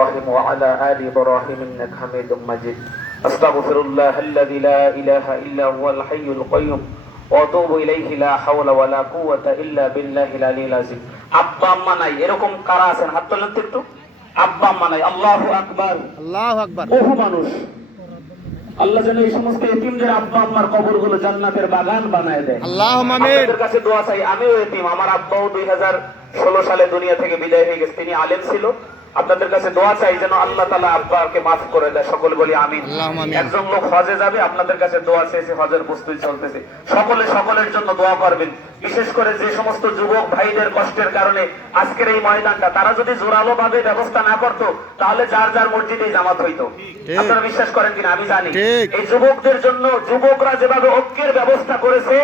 ষোলো وعلى حميد مجيد. الله الذي لا هو الحي القيوم. لا حول ولا بالله العلي العظيم. এরকম কারা আছেন? হাত তো একটু। আল্লাহু আকবার। আল্লাহু আকবার। বহু মানুষ। আল্লাহ যেন এই সমস্ত এতিমদের আব্বা আম্মার জান্নাতের বাগান বানায় দেয়। কাছে দোয়া চাই। আমিও এতিম। আমার আব্বাও সালে দুনিয়া থেকে বিদায় হয়ে গেছে। তিনি আলেম ছিল। আপনাদের কাছে দোয়া চাই যেন আল্লাহ তালা আব্বাকে মাফ করে দেয়। সকল বলি আমিন। একজন লোক হজে যাবে আপনাদের কাছে দোয়া চেয়েছে হজের প্রস্তুতি চলতেছে। সকলে সকলের জন্য দোয়া করবেন। বিশেষ করে যে সমস্ত যুবক ভাইদের কষ্টের কারণে আজকের এই ময়দানটা তারা যদি জোরালো ভাবে ব্যবস্থা না করতো তাহলে যার যার মসজিদে জামাত হইতো। আপনারা বিশ্বাস করেন কিনা? আমি জানি। এই যুবকদের জন্য যুবকরা যেভাবে ঐক্যের ব্যবস্থা করেছে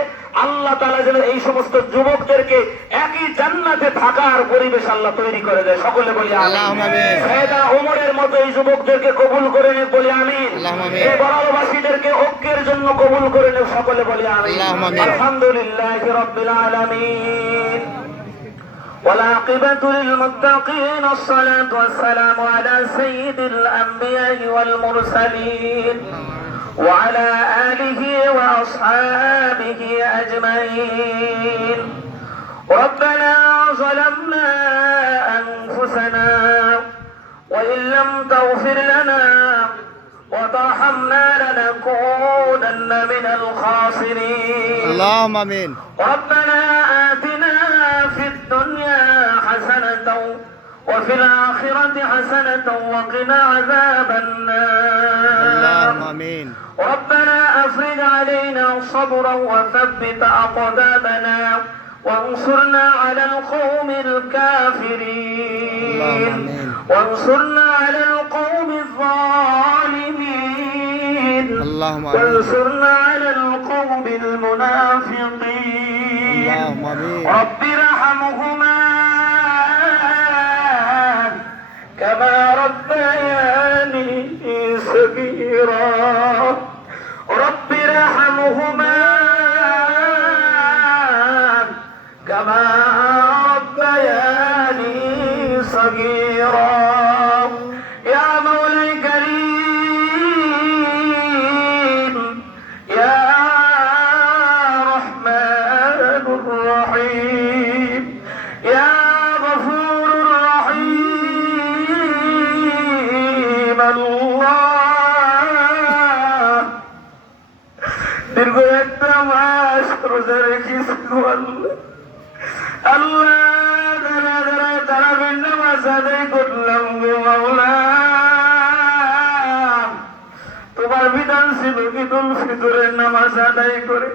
আল্লাহ তালা যেন এই সমস্ত যুবকদেরকে একই জান্নাতে থাকার পরিবেশ আল্লাহ তৈরি করে দেয় সকলে বলি আল্লাহুম্মা আমিন। সৈয়দা ওমরের মতো এই যুবকদেরকে কবুল করে নে বলি আমি আল্লাহুম্মা আমিন। এই বড়বাসীদেরকে ঐক্যের জন্য কবুল করে নে সকলে বলি আমি আল্লাহুম্মা আমিন। আলহামদুলিল্লাহ রব্বিল আলামিন والعاقبة للمتقين الصلاة والسلام على سيد الأنبياء والمرسلين وعلى آله وأصحابه أجمعين. ربنا ظلمنا أنفسنا وإن لم تغفر لنا وترحمنا لنكونن من الخاسرين. اللهم آمين. ربنا آتنا في الدنيا وفي الآخرة حسنة وقنا عذاب النار. اللهم آمين. ربنا أفرج علينا صبرا وثبت أقدامنا وانصرنا على القوم الكافرين. اللهم آمين. وانصرنا على القوم الظالمين. اللهم وانصرنا على القوم المنافقين. اللهم رب ارحمهما আদায় করলাম গো মাওলা তোমার বিধান ছিল নামাজ আদায় করে।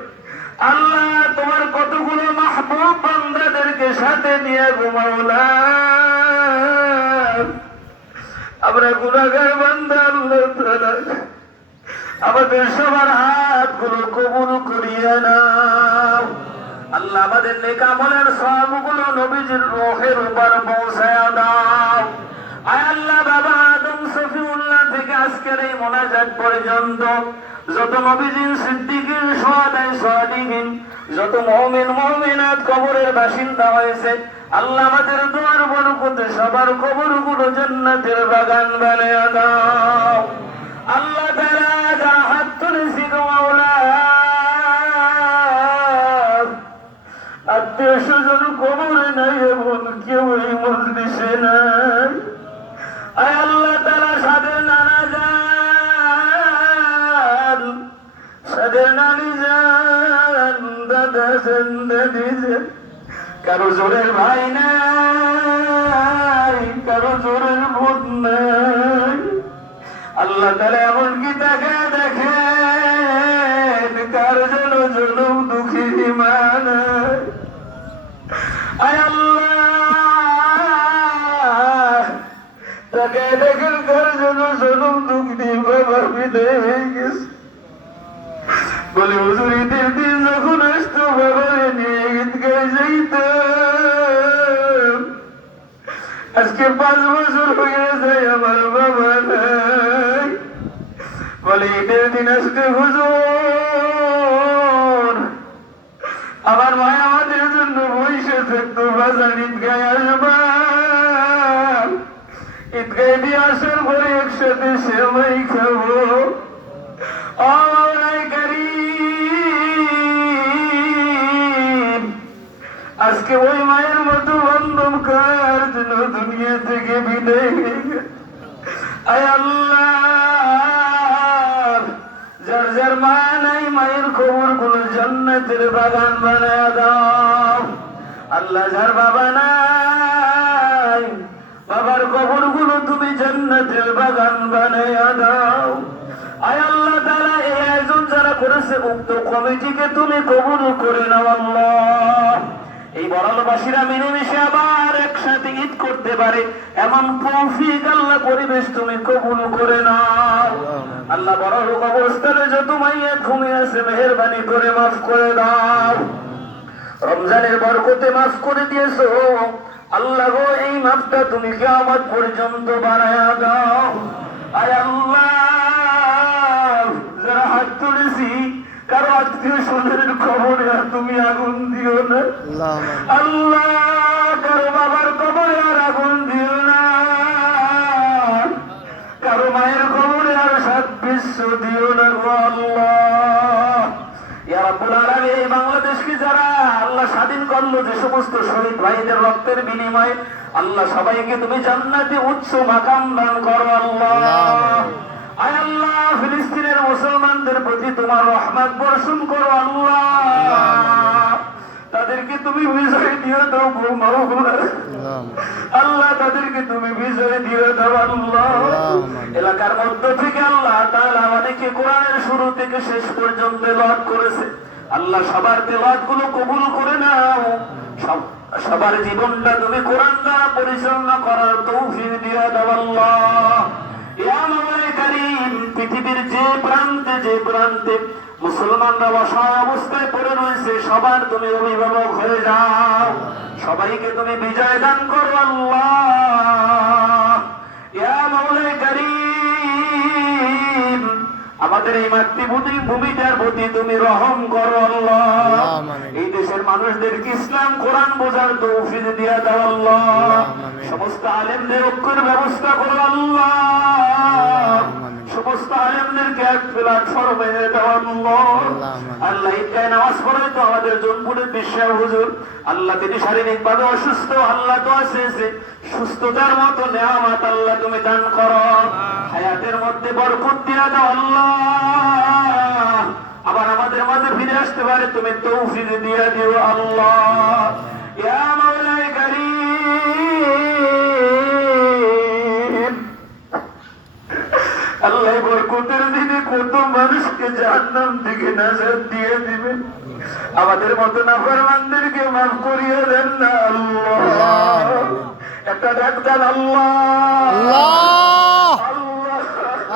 আল্লাহ তোমার কতগুলো মাহবুব বান্দাদেরকে সাথে নিয়ে আমরা গুণাগার বান্দা, আল্লাহ আমাদের সবার হাতগুলো কবুল করিয়ে নাও। আল্লাহ আমাদের নেক আমলের সবগুলো নবীজির রোহের উপর পৌঁছায় দাও। আয় আল্লাহ বাবা আদম থেকে আজকের এই মোনাজাত পর্যন্ত যত সোয়াদাই সোয়াদিকিন যত মমিন মমিনাত কবরের বাসিন্দা হয়েছে, আল্লাহ আমাদের বরকতে সবার কবরগুলো জান্নাতের বাগান বানিয়ে দাও। আল্লাহ তারা কবরে নাই এমন কেউ এই মজলিসে নাই। আয় আল্লাহ তারা সাদের নানা যান সাদের নানি যান দাদা যান দাদি কারও জোরের ভাই নাই, কারও জোরের বোন নাই। আল্লাহ তারা এমনকি তাকে দেখে কার যেন জনম দুঃখী মান আয় আল্লাহ আসতো আজকে পাঁচ বছর হয়ে যায় আমার বাবা বলে ঈদের দিন আজকে হুজুর, আমার মা আমাদের জন্য থাকতো বাজার ঈদগায় আসবা ঈদগায় এটি আসার পরে একসাথে সেমাই খাব আজকে ওই মায়ের মতো বান্ধব কার জন্য দুনিয়া থেকে বিদায় আয় আল্লাহ যার যার মা নাই, মায়ের খবরগুলো জান্নাতের বাগান বানায় দাও। আল্লাহ যার বাবা নাই, বাবার কবরগুলো তুমি জান্নাতের বাগান বানায় দাও। কমিটিকে তুমি কবুল করে নাও আল্লাহ। এই বড়লবাসীরা মিলেমিশে আবার একসাথে ঈদ করতে পারে। এমন তৌফিক আল্লাহ পরিবেশ তুমি কবুল করে নাও। আল্লাহ বড় লোক অবস্থানে যত মাইয়া ঘুমিয়ে আছে, মেহরবানি করে মাফ করে দাও। রমজানের বরকতে মাফ করে দিয়েছ। আল্লাহ গো এই মাফটা তুমি কেমন পর্যন্ত বাড়ায়া দাও। আয় আল্লাহ যারা হাত তুলেছি কারও আত্মীয় স্বজনের খবরে তুমি আগুন দিও না। আল্লাহ সমস্ত শহীদ ভাইদের রক্তের বিনিময়ে আল্লাহ সবাইকে তুমি জান্নাতে উচ্চ মাকাম দান করো আল্লাহ। আয় আল্লাহ ফিলিস্তিনের মুসলমানদের প্রতি তোমার রহমত বর্ষণ করো আল্লাহ। তাদেরকে তুমি বিজয় দিয়ে দাও আল্লাহ। তাদেরকে তুমি বিজয় দাও আল্লাহ। এলাকার মধ্য থেকে আল্লাহ তাআলা অনেকে কোরআনের শুরু থেকে শেষ পর্যন্ত তেলাওয়াত করেছে। আল্লাহ সবার তেলাওয়াতগুলো কবুল করে নাও। সবার জীবনটা তুমি কোরআন দ্বারা পরিচালনা করার তৌফিক দিয়ে দাও আল্লাহ। ইয়া পৃথিবীর যে প্রান্তে যে প্রান্তে মুসলমানরা অসহায় অবস্থায় পড়ে রয়েছে, সবার তুমি অভিভাবক হয়ে যাও। সবাইকে তুমি বিজয় দান করো আল্লাহ। আমাদের এই মাতৃভূমি ভূমিটার প্রতি তুমি রহম করো আল্লাহ। এই দেশের মানুষদের ইসলাম কোরআন বোঝার তৌফিক দিয়া দাও আল্লাহ। সমস্ত আলেমদের ঐক্যের ব্যবস্থা করো আল্লাহ। সমস্ত আলেমদেরকে এক প্ল্যাটফর্মে দাও আল্লাহ আমিন। আল্লাহ ঈদগায় নামাজ পড়ে তো আমাদের জনপুরের বিশ্বাস হুজুর। আল্লাহ তিনি শারীরিক ভাবে অসুস্থ আল্লাহ তো আছে সুস্থতার মতো নেয়ামাত আল্লাহ তুমি দান করো। হায়াতের মধ্যে বরকত দিয়া দাও আল্লাহ। আবার আমাদের মাঝে ফিরে আসতে পারে তুমি তৌফিক দিয়া দিও আল্লাহ। আল্লাহ বরকতের দিনে কত মানুষকে জাহান্নাম থেকে নাজাত দিয়ে দিবেন। আমাদের মতো নাফরমানদেরকে মাফ করিয়ে দেন না আল্লাহ। একটা ডাক দেন আল্লাহ।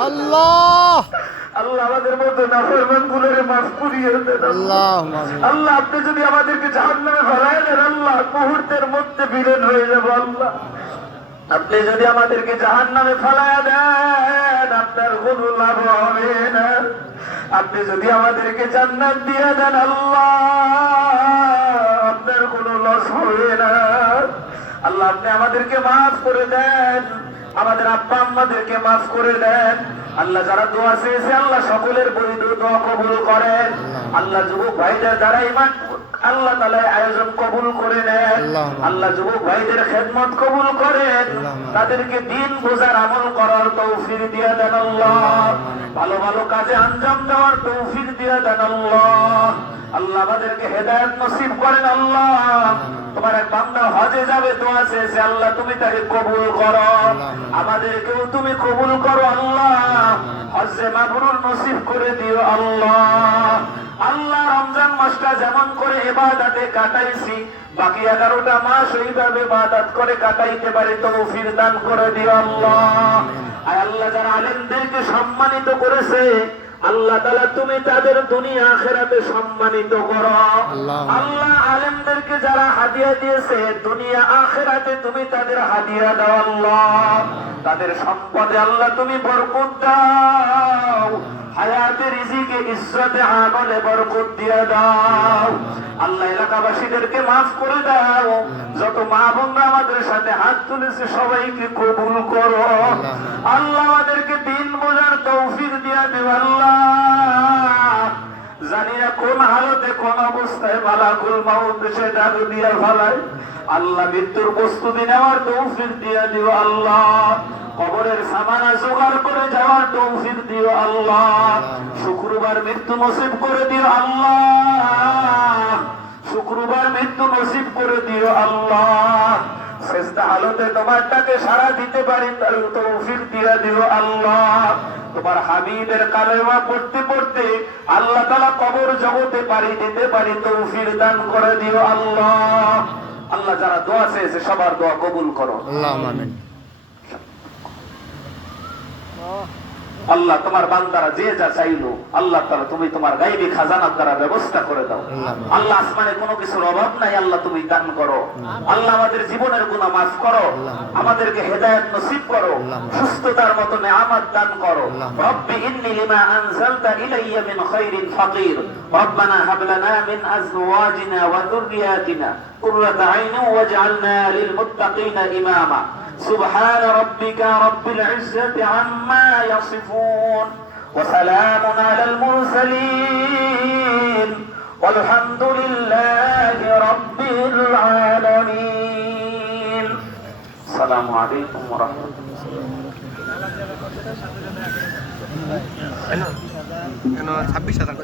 আল্লাহ। আল্লাহ। আমাদের মতো নাফরমান গুলোরে মাফ করিয়ে দেন আল্লাহ। আল্লাহ আপনি যদি আমাদেরকে জাহান্নামে ফেলায় দেন আল্লাহ মুহূর্তের মধ্যে বিলীন হয়ে যাব আল্লাহ। আপনি যদি আমাদেরকে জাহান নামে ফেলায় দেন, আপনার কোন লাভ হবে না। আপনি যদি আমাদেরকে জান্নাত দিয়ে দেন, আল্লাহ, আপনার কোনো লস হবে না। আল্লাহ, আপনি আমাদেরকে মাফ করে দেন। আমাদের আব্বা আম্মাদেরকে মাফ করে দেন। আল্লাহ, যারা দোয়া চেয়েছে, আল্লাহ সকলের বৈধ দোয়া কবুল করেন। আল্লাহ, যুবক ভাইদের দ্বারা ইমান আল্লাহ তালা আয়োজন কবুল করে নেন। আল্লাহ যুবক ভাইদের খেদমত কবুল করেন। তাদেরকে দিন বোঝার আমল করার তৌফিক দিয়ে দেন আল্লাহ। ভালো ভালো কাজে আঞ্জাম দেওয়ার তৌফিক দিয়ে দেন আল্লাহ। আল্লাহ আমাদেরকে হেদায়ত নসিব করেন আল্লাহ। তোমার এক বান্দা হজে যাবে দোয়া চেয়েছে আল্লাহ তুমি তাকে কবুল করো। আমাদেরকেও তুমি কবুল করো আল্লাহ। হজে মাবরুর নসিব করে দিও আল্লাহ। আল্লাহ রমজান মাসটা যেমন করে এবাদাতে কাটাইছি বাকি এগারোটা মাস এইভাবে বাদাত করে কাটাইতে পারে তৌফিক দান করে দিও আল্লাহ। আর আল্লাহ যারা আলেমদেরকে সম্মানিত করেছে আল্লাহ তালা তুমি তাদের দুনিয়া আখেরাতে সম্মানিত করো। আল্লাহ। আল্লাহ আলেমদেরকে যারা হাদিয়া দিয়েছে দুনিয়া আখেরাতে তুমি তাদের হাদিয়া দাও আল্লাহ। তাদের সম্পদে আল্লাহ তুমি বরকত দাও। হায়াতে রিজিকে ইজ্জতে আমলে বরকত দিয়ে দাও। আল্লাহ এলাকাবাসীদেরকে মাফ করে দাও। যত মা বোনরা আমাদের সাথে হাত তুলেছে সবাইকে কবুল করো। আল্লাহ আমাদেরকে দিন বোঝার তৌফিক দিয়ে দেব আল্লাহ। জানি না কোন হালতে কোন অবস্থায় মালাকুল মাউত সে ডাক দিয়া ফেলায়। আল্লাহ মৃত্যুর প্রস্তুতি নেওয়ার তৌফিক দিয়া দিও আল্লাহ। কবরের সামানা জোগাড় করে যাওয়ার তৌফিক দিও আল্লাহ। শুক্রবার মৃত্যু নসিব করে দিও আল্লাহ। শুক্রবার মৃত্যু নসিব করে দিও আল্লাহ। শেষটা হালতে তোমারটাকে সারা দিতে পারি, তার তৌফিক দিয়া দিও আল্লাহ। তোমার হাবিবের কালেমা পড়তে পড়তে আল্লাহ তালা কবর জগতে পারি দিতে পারি তৌফিক দান করে দিও আল্লাহ। আল্লাহ যারা দোয়া চেয়েছে সবার দোয়া কবুল করো। আল্লাহ আমিন আল্লাহ তোমার বান্দারা যে যা চাইলো আল্লাহ তারা তুমি তোমার গাইবী খাজানার দ্বারা ব্যবস্থা করে দাও। আল্লাহ। আসমানে কোনো কিছুর অভাব নাই আল্লাহ তুমি দান করো। আল্লাহ। আমাদের জীবনের গুণা মাফ করো। আমাদেরকে হেদায়ত নসিব করো। সুস্থতার মতো নেয়ামত দান করো। রব্বি ইন্নি লিমা আনজালতা ইলাইয়া মিন খাইরিন ফাকির। রব্বানা হাব লানা মিন আজওয়াজিনা ওয়া যুররিয়াতিনা কুররাতা আইনিন ওয়াজআলনা লিল মুত্তাকিনা ইমামা। سبحان ربك رب العزة عما يصفون وسلام على المرسلين والحمد لله رب العالمين السلام عليكم ورحمة الله ছাব্বিশ হাজার